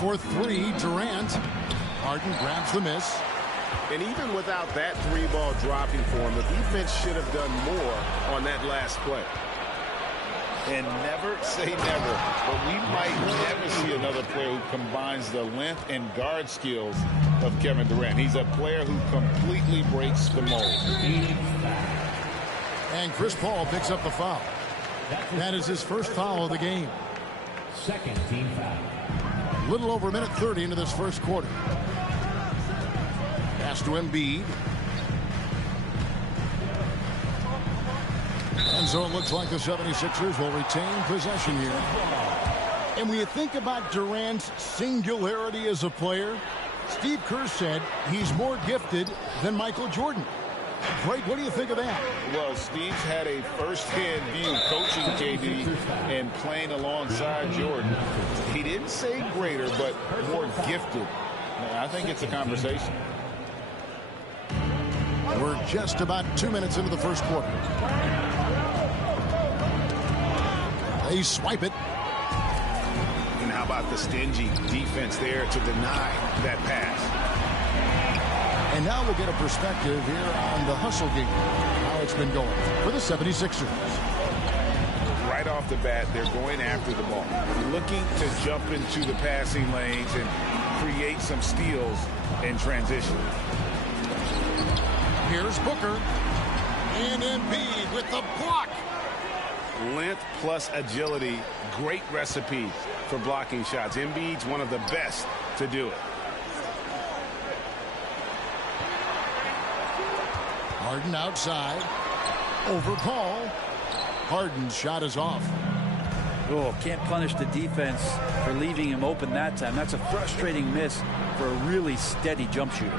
For three, Durant. Harden grabs the miss. And even without that three ball dropping for him, the defense should have done more on that last play. And never say never, but we might never see another player who combines the length and guard skills of Kevin Durant. He's a player who completely breaks the mold. And Chris Paul picks up the foul. That is his first foul of the game. Second team foul. Little over a minute 30 into this first quarter. Pass to Embiid. And so it looks like the 76ers will retain possession here. And when you think about Durant's singularity as a player, Steve Kerr said he's more gifted than Michael Jordan. Greg, what do you think of that? Well, Steve's had a first-hand view coaching KD and playing alongside Jordan. He didn't say greater, but more gifted. I think it's a conversation. We're just about 2 minutes into the first quarter. They swipe it. And how about the stingy defense there to deny that pass? And now we'll get a perspective here on the hustle game, how it's been going for the 76ers. Right off the bat, they're going after the ball, looking to jump into the passing lanes and create some steals in transition. Here's Booker. And Embiid with the block. Length plus agility, great recipe for blocking shots. Embiid's one of the best to do it. Harden outside. Over Paul. Harden's shot is off. Oh, can't punish the defense for leaving him open that time. That's a frustrating miss for a really steady jump shooter.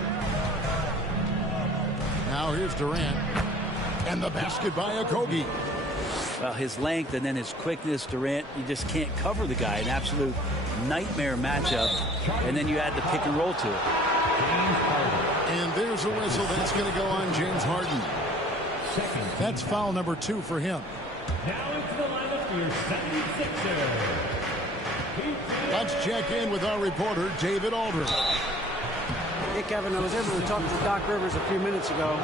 Now here's Durant. And the basket by Okogie. Well, his length and then his quickness, Durant, you just can't cover the guy. An absolute nightmare matchup. And then you add the pick and roll to it. And there's a whistle that's going to go on James Harden. That's foul number 2 for him. Now into the lineup for your 76ers. Let's check in with our reporter, David Aldridge. Hey, Kevin, I was able to talk to Doc Rivers a few minutes ago.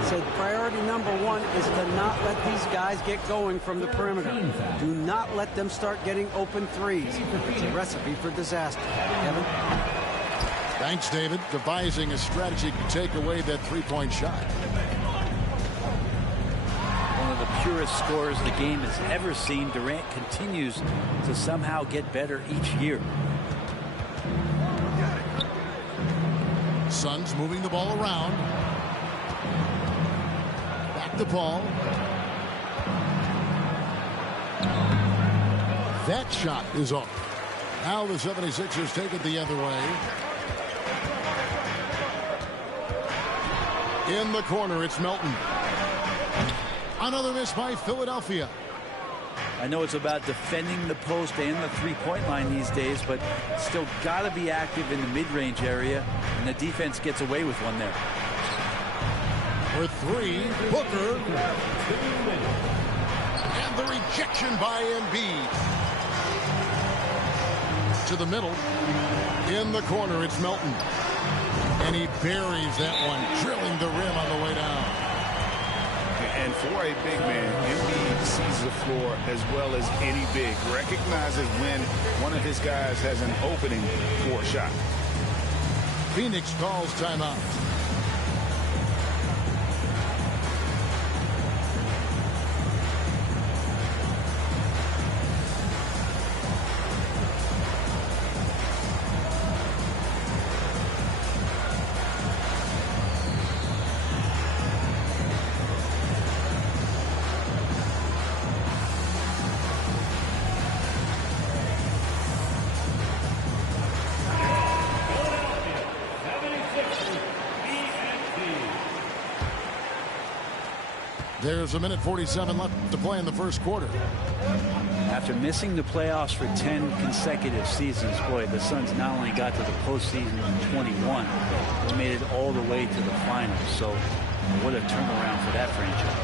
He said priority number 1 is to not let these guys get going from the perimeter. Do not let them start getting open threes. It's a recipe for disaster. Kevin? Thanks, David. Devising a strategy to take away that three-point shot. One of the purest scorers the game has ever seen. Durant continues to somehow get better each year. Suns moving the ball around. Back to Paul. That shot is off. Now the 76ers take it the other way. In the corner, it's Melton. Another miss by Philadelphia. I know it's about defending the post and the three-point line these days, but still got to be active in the mid-range area, and the defense gets away with one there. For three, Booker. And the rejection by Embiid. To the middle. In the corner, it's Melton. And he buries that one, drilling the rim on the way down. And for a big man, Embiid sees the floor as well as any big. Recognizes when one of his guys has an opening for a shot. Phoenix calls timeout. There's a minute 47 left to play in the first quarter. After missing the playoffs for 10 consecutive seasons, boy, the Suns not only got to the postseason in 21, but made it all the way to the finals. So what a turnaround for that franchise.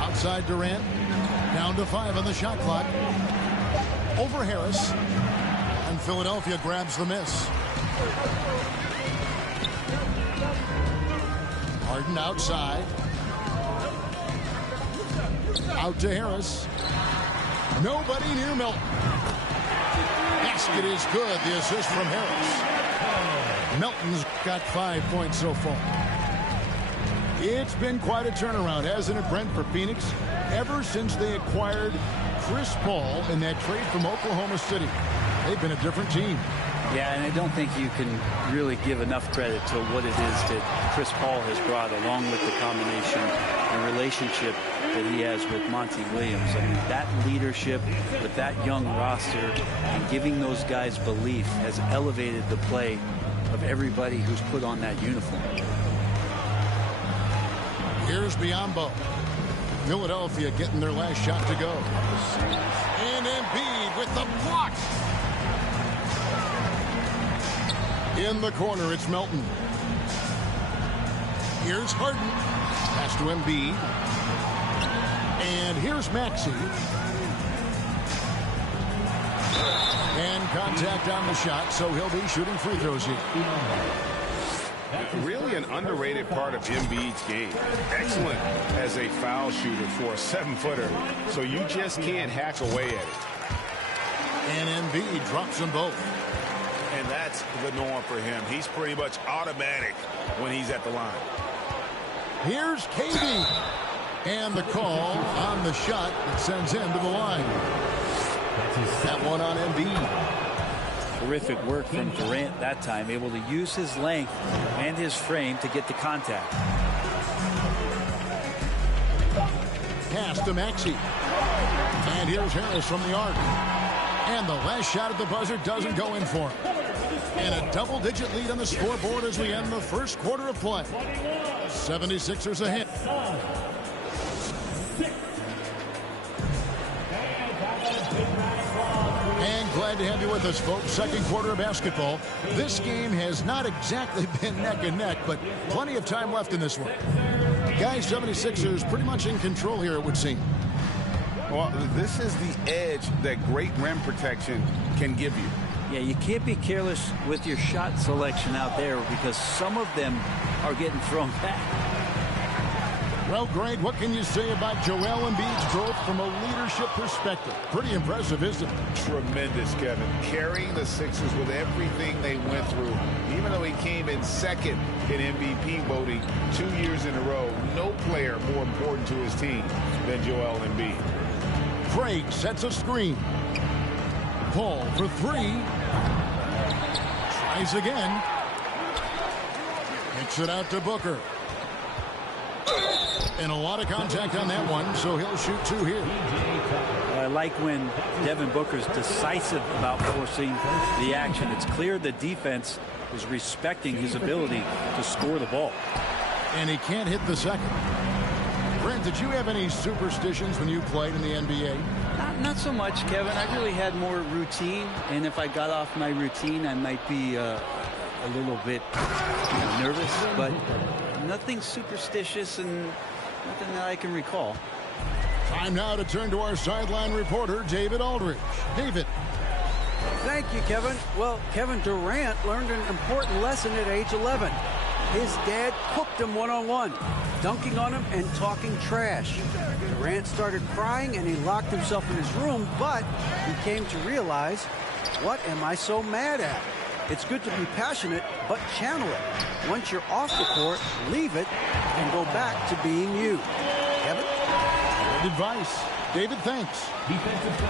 Outside Durant, down to 5 on the shot clock. Over Harris. And Philadelphia grabs the miss. Harden outside. Out to Harris. Nobody near Milton. Basket is good. The assist from Harris. Milton's got 5 points so far. It's been quite a turnaround, hasn't it, Brent, for Phoenix? Ever since they acquired Chris Paul in that trade from Oklahoma City, they've been a different team. Yeah, and I don't think you can really give enough credit to what it is that Chris Paul has brought, along with the combination and relationship that he has with Monty Williams. I mean, that leadership with that young roster and giving those guys belief has elevated the play of everybody who's put on that uniform. Here's Biyombo. Philadelphia getting their last shot to go. And Embiid with the block. In the corner, it's Melton. Here's Harden. Pass to Embiid. And here's Maxey. And contact on the shot, so he'll be shooting free throws here. Really an underrated part of Embiid's game. Excellent as a foul shooter for a 7-footer, so you just can't hack away at it. And Embiid drops them both. And that's the norm for him. He's pretty much automatic when he's at the line. Here's KD. And the call on the shot that sends him to the line. That one on Embiid. Terrific work from Durant that time, able to use his length and his frame to get the contact. Pass to Maxey. And here's Harris from the arc. And the last shot at the buzzer doesn't go in for him. And a double-digit lead on the scoreboard as we end the first quarter of play. 76ers ahead. And glad to have you with us, folks. Second quarter of basketball. This game has not exactly been neck and neck, but plenty of time left in this one. Guys, 76ers pretty much in control here, it would seem. Well, this is the edge that great rim protection can give you. Yeah, you can't be careless with your shot selection out there because some of them are getting thrown back. Well, Greg, what can you say about Joel Embiid's growth from a leadership perspective? Pretty impressive, isn't it? Tremendous, Kevin. Carrying the Sixers with everything they went through. Even though he came in second in MVP voting 2 years in a row, no player more important to his team than Joel Embiid. Craig sets a screen. Paul for three. Tries again. Kicks it out to Booker. And a lot of contact on that one, so he'll shoot two here. I like when Devin Booker's decisive about forcing the action. It's clear the defense is respecting his ability to score the ball. And he can't hit the second. Brent, did you have any superstitions when you played in the NBA? Not so much, Kevin. I really had more routine, and if I got off my routine, I might be a little bit nervous, but nothing superstitious and nothing that I can recall. Time now to turn to our sideline reporter, David Aldridge. David. Thank you, Kevin. Well, Kevin Durant learned an important lesson at age 11. His dad cooked him one-on-one, dunking on him and talking trash. Durant started crying and he locked himself in his room, but he came to realize, what am I so mad at? It's good to be passionate, but channel it. Once you're off the court, leave it and go back to being you. Kevin? Good advice. David, thanks.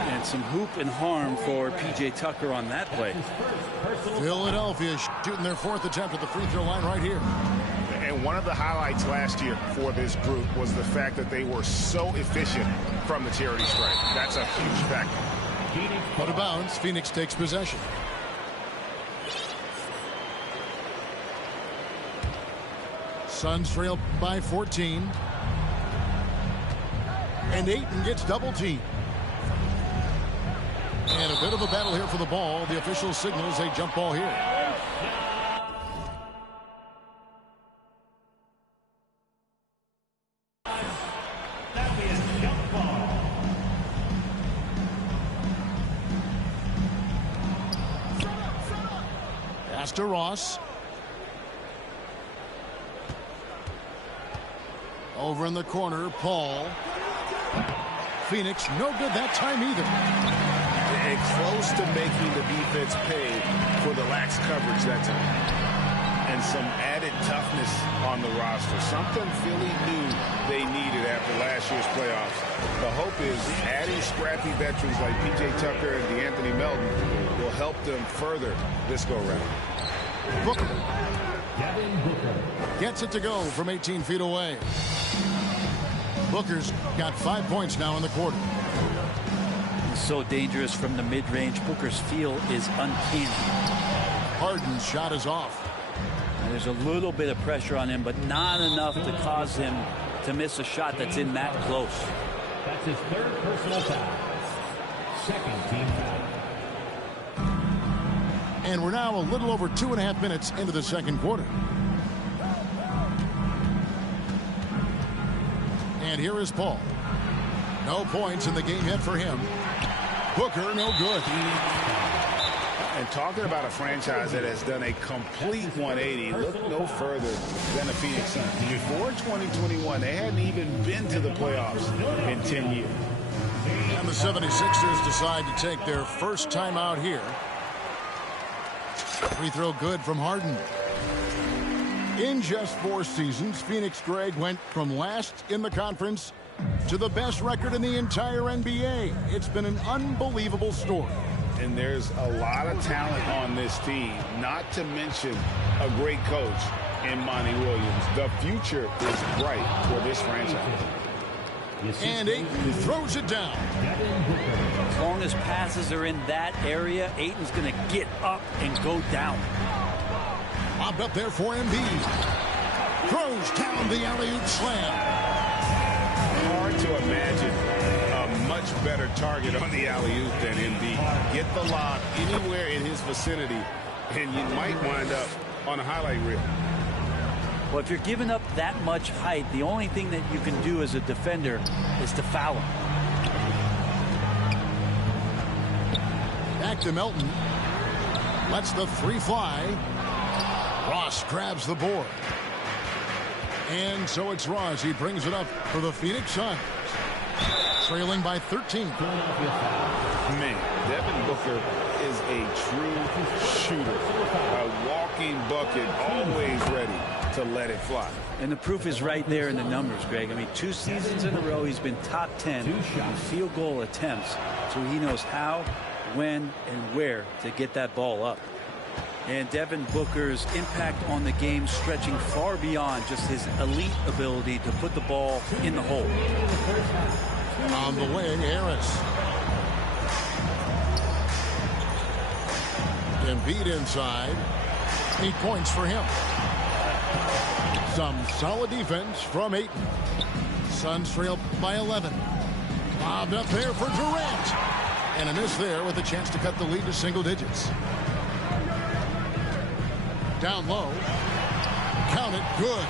And some hoop and harm for P.J. Tucker on that play. Philadelphia shooting their fourth attempt at the free throw line right here. And one of the highlights last year for this group was the fact that they were so efficient from the charity stripe. That's a huge factor. Out of bounds, Phoenix takes possession. Suns trail by 14. And Ayton gets double teamed. And a bit of a battle here for the ball. The official signals a jump ball here. Pass to Ross. Over in the corner, Paul. Phoenix, no good that time either. And close to making the defense pay for the lax coverage that time. And some added toughness on the roster. Something Philly knew they needed after last year's playoffs. The hope is adding scrappy veterans like P.J. Tucker and DeAnthony Melton will help them further this go-round. Booker gets it to go from 18 feet away. Booker's got 5 points now in the quarter. He's so dangerous from the mid-range. Booker's feel is uncanny. Harden's shot is off. And there's a little bit of pressure on him, but not enough to cause him to miss a shot that's in that close. That's his third personal foul. Second team foul. And we're now a little over 2.5 minutes into the second quarter. And here is Paul. No points in the game yet for him. Booker, no good. And talking about a franchise that has done a complete 180, look no further than the Phoenix Suns. Before 2021, they hadn't even been to the playoffs in 10 years. And the 76ers decide to take their first time out here. Free throw good from Harden. In just 4 seasons, Phoenix, Greg, went from last in the conference to the best record in the entire NBA. It's been an unbelievable story. And there's a lot of talent on this team, not to mention a great coach in Monty Williams. The future is bright for this franchise. And Ayton throws it down. As long as passes are in that area, Ayton's going to get up and go down. Lobbed up there for Embiid. Throws down the alley-oop slam. Hard to imagine a much better target on the alley-oop than Embiid. Get the lob anywhere in his vicinity, and you might wind up on a highlight reel. Well, if you're giving up that much height, the only thing that you can do as a defender is to foul him. Back to Melton. Lets the three fly. Ross grabs the board. And so it's Ross. He brings it up for the Phoenix Suns. Trailing by 13. Man, Devin Booker is a true shooter. A walking bucket, always ready to let it fly. And the proof is right there in the numbers, Greg. I mean, 2 seasons in a row, he's been top 10 in field goal attempts. So he knows how, when, and where to get that ball up. And Devin Booker's impact on the game stretching far beyond just his elite ability to put the ball in the hole. On the wing, Harris. Embiid inside. 8 points for him. Some solid defense from Ayton. Suns trail by 11. Bobbed up there for Durant. And a miss there with a chance to cut the lead to single digits. Down low. Count it. Good.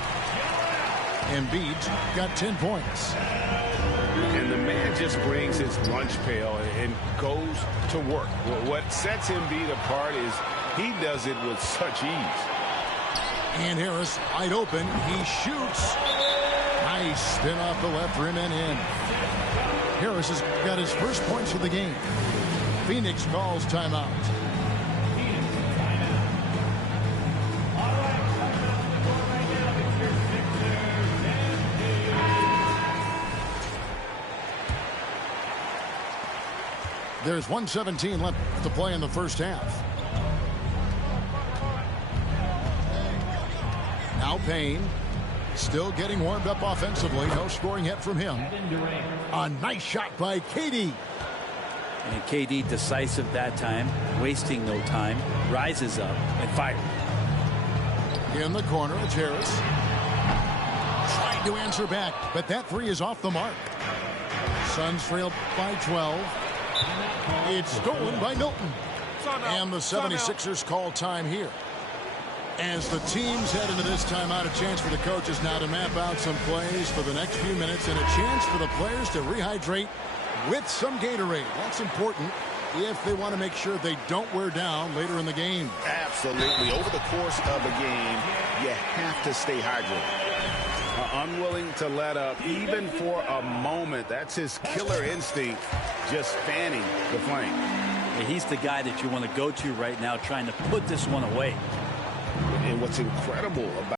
Embiid's got 10 points. And the man just brings his lunch pail and goes to work. What sets Embiid apart is he does it with such ease. And Harris wide open. He shoots. Nice spin off the left rim and in. Harris has got his first points of the game. Phoenix calls timeout. There's 1:17 left to play in the first half. Now Payne still getting warmed up offensively. No scoring yet from him. A nice shot by KD. And KD decisive that time, wasting no time, rises up and fires. In the corner, it's Harris. Trying to answer back, but that three is off the mark. Suns trail by 12. It's stolen by Milton. And the 76ers call time here. As the teams head into this timeout, a chance for the coaches now to map out some plays for the next few minutes and a chance for the players to rehydrate with some Gatorade. That's important if they want to make sure they don't wear down later in the game. Absolutely. Over the course of a game, you have to stay hydrated. Unwilling to let up even for a moment. That's his killer instinct, just fanning the flame. He's the guy that you want to go to right now, trying to put this one away. And what's incredible about